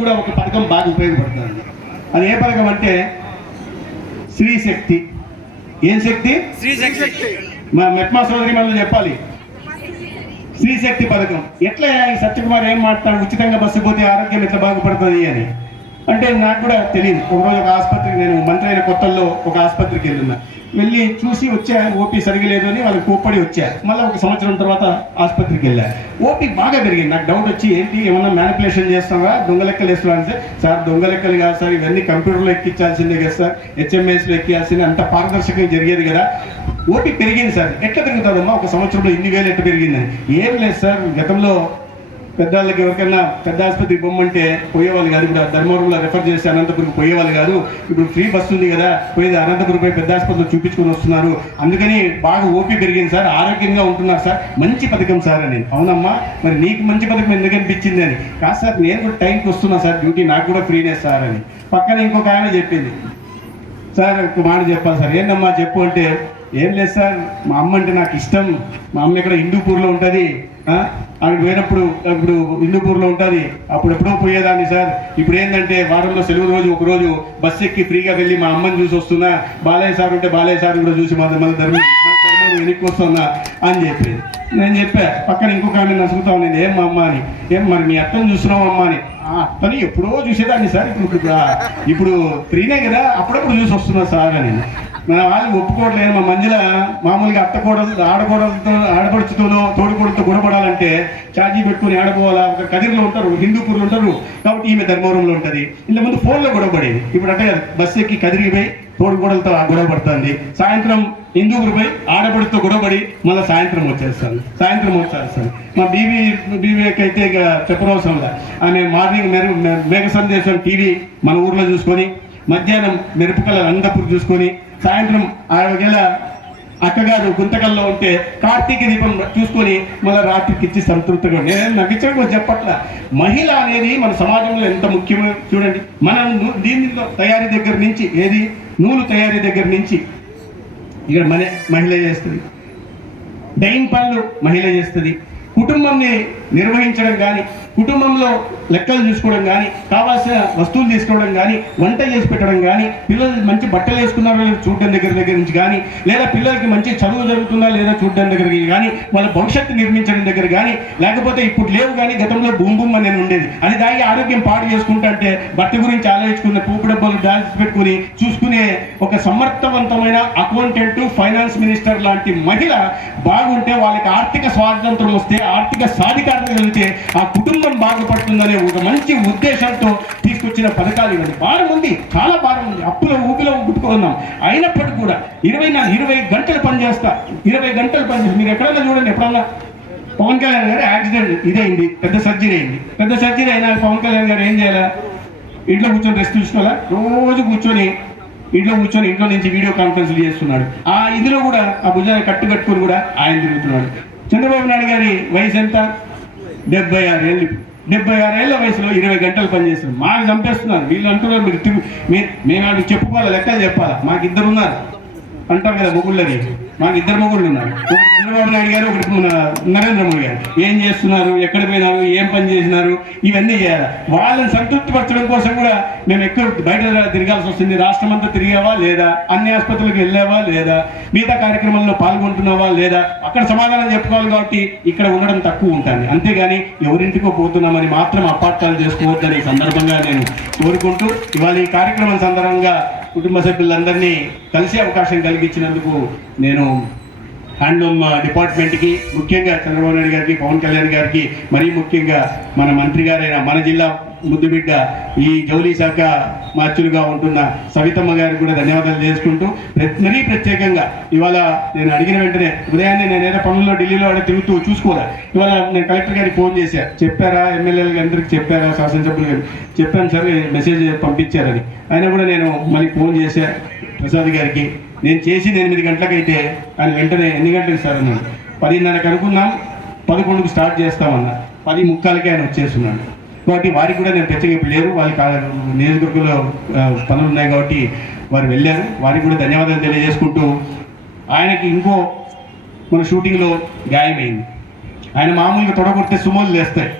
కూడా ఒక పథకం బాగా ఉపయోగపడుతుంది. అది ఏ పథకం అంటే స్త్రీ శక్తి. ఏం శక్తి? మా మెట్మా సోదరి మనం చెప్పాలి. స్త్రీ శక్తి పథకం ఎట్లా ఈ సత్యకుమార్ ఏం మాట్లాడు, ఉచితంగా బస్సు పోతే ఆరోగ్యం ఎట్లా బాగుపడుతుంది అని అంటే నాకు కూడా తెలియదు. ఒకరోజు ఒక ఆసుపత్రికి, నేను మంత్రి అయిన కొత్తల్లో ఒక ఆసుపత్రికి వెళ్ళి చూసి వచ్చా. ఓపీ సరిగా లేదు అని వాళ్ళకి కోప్పడి వచ్చా. మళ్ళీ ఒక సంవత్సరం తర్వాత ఆసుపత్రికి వెళ్ళా. ఓపీ బాగా పెరిగింది. నాకు డౌట్ వచ్చి ఏంటి ఏమన్నా మ్యానిపులేషన్ చేస్తావా, దొంగ లెక్కలు వేస్తున్నావు అంటే, సార్ దొంగ లెక్కలు కాదు సార్, ఇవన్నీ కంప్యూటర్లో ఎక్కించాల్సిందే కదా సార్, హెచ్ఎంఎస్లో ఎక్కించాల్సిందే, అంత పారదర్శకంగా జరిగేది కదా. ఓపీ పెరిగింది సార్. ఎట్లా పెరుగుతుందమ్మా ఒక సంవత్సరంలో ఇన్ని వేలు ఎట్లా పెరిగిందని? ఏం లేదు సార్, గతంలో పెద్దవాళ్ళకి ఎవరికైనా పెద్ద ఆసుపత్రికి పొమ్మంటే పోయేవాళ్ళు కాదు. ఇప్పుడు ధర్మవరంలో రెఫర్ చేసి అనంతపురం పోయేవాళ్ళు కాదు. ఇప్పుడు ఫ్రీ బస్సు ఉంది కదా, పోయేది అనంతపురం పోయి పెద్ద ఆసుపత్రిలో చూపించుకొని వస్తున్నారు. అందుకని బాగా ఓపీ పెరిగింది సార్, ఆరోగ్యంగా ఉంటున్నారు సార్, మంచి పథకం సార్ అని. అవునమ్మా, మరి నీకు మంచి పథకం ఎందుకు అనిపించింది అని. కాదు సార్, నేను కూడా టైంకి వస్తున్నా సార్, డ్యూటీ నాకు కూడా ఫ్రీనే సార్ అని. పక్కన ఇంకొక ఆయన చెప్పింది, సార్ ఒక మాట చెప్పాలి సార్. ఏంటమ్మా చెప్పు అంటే, ఏం లేదు సార్, మా అమ్మ అంటే నాకు ఇష్టం. మా అమ్మ ఇక్కడ హిందూపూర్లో ఉంటుంది, ఆమె పోయినప్పుడు ఇప్పుడు హిందూపూర్లో ఉంటుంది, అప్పుడెప్పుడో పోయేదాన్ని సార్. ఇప్పుడు ఏంటంటే వారంలో సెలవు రోజు ఒకరోజు బస్సు ఎక్కి ఫ్రీగా వెళ్ళి మా అమ్మని చూసి వస్తున్నా. బాలయ్య సార్ ఉంటే బాలయ్య సార్ కూడా చూసి మన ధర్మం వెనక్కి వస్తున్నా అని చెప్పి నేను చెప్పా. పక్కన ఇంకొక ఆమె నసుకుతా ఉన్నది, ఏం మా అమ్మ అని. ఏం మరి మీ అత్తని చూస్తున్నావు అమ్మ అని. అత్తని ఎప్పుడో చూసేదాన్ని సార్, ఇప్పుడు ఫ్రీనే కదా, అప్పుడప్పుడు చూసి వస్తున్నా సార్ అని. మన వాళ్ళు ఒప్పుకోవట్లేదు. మా మంజుల మామూలుగా ఆడపడుచుతోనో తోడుకోడుతో గుణపడాలంటే ఛార్జీ పెట్టుకుని ఆడపోవాలా. ఒక కదిరిలో ఉంటారు, హిందూపూర్లో ఉంటారు, కాబట్టి ఈమె ధర్మవరంలో ఉంటుంది. ఇంతకుముందు ఫోన్లో గొడవపడేది, ఇప్పుడు అంటే బస్సు ఎక్కి కదిరికి పోయి తోడుకోడలతో గొడవ పడుతుంది. సాయంత్రం హిందూపూర్ పోయి ఆడపడితో గొడవపడి మళ్ళీ సాయంత్రం వచ్చేస్తాను. మా బీబీకి అయితే ఇక చెప్పనవసరంలా. ఆమె మార్నింగ్ మేఘ సందేశం టీవీ మన ఊర్లో చూసుకొని, మధ్యాహ్నం మెరుపుకల అనంతపూర్ చూసుకొని, సాయంత్రం 6 గంటల అక్కగారు గుంతకల్లో ఉంటే కార్తీక దీపం చూసుకొని మళ్ళీ రాత్రికి ఇచ్చి సంతృప్తిగా. నేను నవ్వించడం చెప్పట్ల. మహిళ అనేది మన సమాజంలో ఎంత ముఖ్యమో చూడండి. మనం దీనిలో తయారీ దగ్గర నుంచి, ఏది నూలు తయారీ దగ్గర నుంచి ఇక్కడ మహిళ చేస్తుంది, డైన్ పనులు మహిళ చేస్తుంది, కుటుంబాన్ని నిర్వహించడం కానీ, కుటుంబంలో లెక్కలు చూసుకోవడం కానీ, కావాల్సిన వస్తువులు తీసుకోవడం కానీ, వంట చేసి పెట్టడం కానీ, పిల్లలు మంచి బట్టలు వేసుకున్నారో చూడడం దగ్గర నుంచి కానీ, లేదా పిల్లలకి మంచి చదువు జరుగుతుందా లేదా చూడడం దగ్గరికి కానీ, వాళ్ళ భవిష్యత్తు నిర్మించడం దగ్గర కానీ, లేకపోతే ఇప్పుడు లేవు కానీ గతంలో బూమ్ అనేది ఉండేది, అది దాగి ఆరోగ్యం పాడు చేసుకుంటే భర్త గురించి ఆలోచించుకున్న పూపు డబ్బాలు డాన్స్ పెట్టుకుని చూసుకునే ఒక సమర్థవంతమైన అకౌంటెంట్, ఫైనాన్స్ మినిస్టర్ లాంటి మహిళ బాగుంటే, వాళ్ళకి ఆర్థిక స్వాతంత్రం వస్తే, ఆర్థిక సాధికారత కలిగితే ఆ కుటుంబం బాగుపడుతుందనే ఒక మంచి ఉద్దేశంతో తీసుకొచ్చిన పథకాలు ఇవన్నీ. భారం ఉంది, చాలా భారం ఉంది, అప్పులో ఊపిలో గుట్టుకున్నాం. అయినప్పటికీ కూడా 20 గంటలు పనిచేస్తా, 20 గంటలు పనిచేస్తా. మీరు ఎక్కడన్నా చూడండి, ఎప్పుడన్నా పవన్ కళ్యాణ్ గారు యాక్సిడెంట్ ఇదైంది, పెద్ద సర్జరీ అయింది. పెద్ద సర్జరీ అయినా పవన్ కళ్యాణ్ గారు ఏం చేయాలా? ఇంట్లో కూర్చొని రెస్ట్ తీసుకోవాలా? రోజు కూర్చొని ఇంట్లో నుంచి వీడియో కాన్ఫరెన్స్లు చేస్తున్నాడు. ఆ ఇదిలో కూడా ఆ భుజాన్ని కట్టుకొని కూడా ఆయన తిరుగుతున్నాడు. చంద్రబాబు నాయుడు గారి వయసు ఎంత? 76 ఏళ్ళు. 76 ఏళ్ళ వయసులో 20 గంటలు పనిచేస్తున్నారు. మాకు చంపేస్తున్నారు. వీళ్ళు అంటున్నారు, మేము చెప్పుకోవాలా, లెక్కలు చెప్పాలా. మాకు 2 ఉన్నారు అంటారు కదా మొగుళ్ళని. మాకు 2 మొగుళ్ళు ఉన్నారు. ఒకటి చంద్రబాబు నాయుడు గారు, ఒకటి మన నరేంద్ర మోడీ గారు. ఏం చేస్తున్నారు, ఎక్కడ పోయినారు, ఏం పని చేసినారు, ఇవన్నీ చేయాలి. వాళ్ళని సంతృప్తిపరచడం కోసం కూడా మేము ఎక్కువ బయట తిరగాల్సి వస్తుంది. రాష్ట్రం అంతా తిరిగావా లేదా, అన్ని ఆసుపత్రులకు వెళ్ళావా లేదా, మిగతా కార్యక్రమాల్లో పాల్గొంటున్నావా లేదా, అక్కడ సమాధానం చెప్పుకోవాలి. కాబట్టి ఇక్కడ ఉండడం తక్కువ ఉంటుంది. అంతేగాని ఎవరింటికో పోతున్నామని మాత్రం అపార్థాలు చేసుకోవద్దని సందర్భంగా నేను కోరుకుంటూ, ఇవాళ ఈ కార్యక్రమం సందర్భంగా కుటుంబ సభ్యులందరినీ కలిసే అవకాశం కలిగించినందుకు నేను హ్యాండ్లూమ్ డిపార్ట్మెంట్కి, ముఖ్యంగా చంద్రబాబు నాయుడు గారికి, పవన్ కళ్యాణ్ గారికి, మరీ ముఖ్యంగా మన మంత్రి గారైన, మన జిల్లా ముద్దుబిడ్డ, ఈ జౌలీ శాఖ మార్చులుగా ఉంటున్న సవితమ్మ గారికి కూడా ధన్యవాదాలు చేసుకుంటూ, మరీ ప్రత్యేకంగా ఇవాళ నేను అడిగిన వెంటనే ఉదయాన్నే నేను ఏదో పనుల్లో ఢిల్లీలో తిరుగుతూ చూసుకోలే. ఇవాళ నేను కలెక్టర్ గారికి ఫోన్ చేశాను. చెప్పారా, ఎమ్మెల్యేలు అందరికి చెప్పారా, శాసనసభ్యులు గారు చెప్పాను సార్, మెసేజ్ పంపించారని. అయినా కూడా నేను మళ్ళీ ఫోన్ చేశా ప్రసాద్ గారికి. నేను చేసి 8 గంటలకైతే ఆయన వెంటనే ఎన్ని గంటలకు సార్ అన్నాడు. 10:30కి అనుకున్నాం, 11కి స్టార్ట్ చేస్తామన్నా. 10:45కి ఆయన వచ్చేస్తున్నాడు. కాబట్టి వారికి కూడా నేను ప్రత్యేక లేరు, వాళ్ళకి నియోజకవర్గంలో పనులు ఉన్నాయి కాబట్టి వారు వెళ్ళారు. వారికి కూడా ధన్యవాదాలు తెలియజేసుకుంటూ, ఆయనకి ఇంకో మన షూటింగ్లో గాయమైంది. ఆయన మామూలుగా తొడగొడితే సుమోలు లేస్తాయి,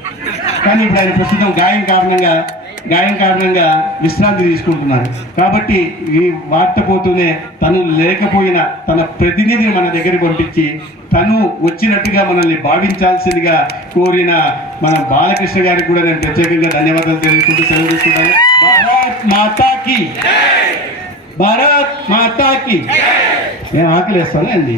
కానీ ఇప్పుడు ఆయన ప్రస్తుతం గాయం కారణంగా విశ్రాంతి తీసుకుంటున్నారు. కాబట్టి ఈ వార్త పోతూనే తను లేకపోయినా తన ప్రతినిధిని మన దగ్గర పంపించి తను వచ్చినట్టుగా మనల్ని భావించాల్సిందిగా కోరిన మన బాలకృష్ణ గారికి కూడా నేను ప్రత్యేకంగా ధన్యవాదాలు తెలుసుకుంటూ సెలవు తీసుకుంటాను. భారత్ మాతాకి, భారత్ మాతాకి. నేను ఆకలి వేస్తాను అండి.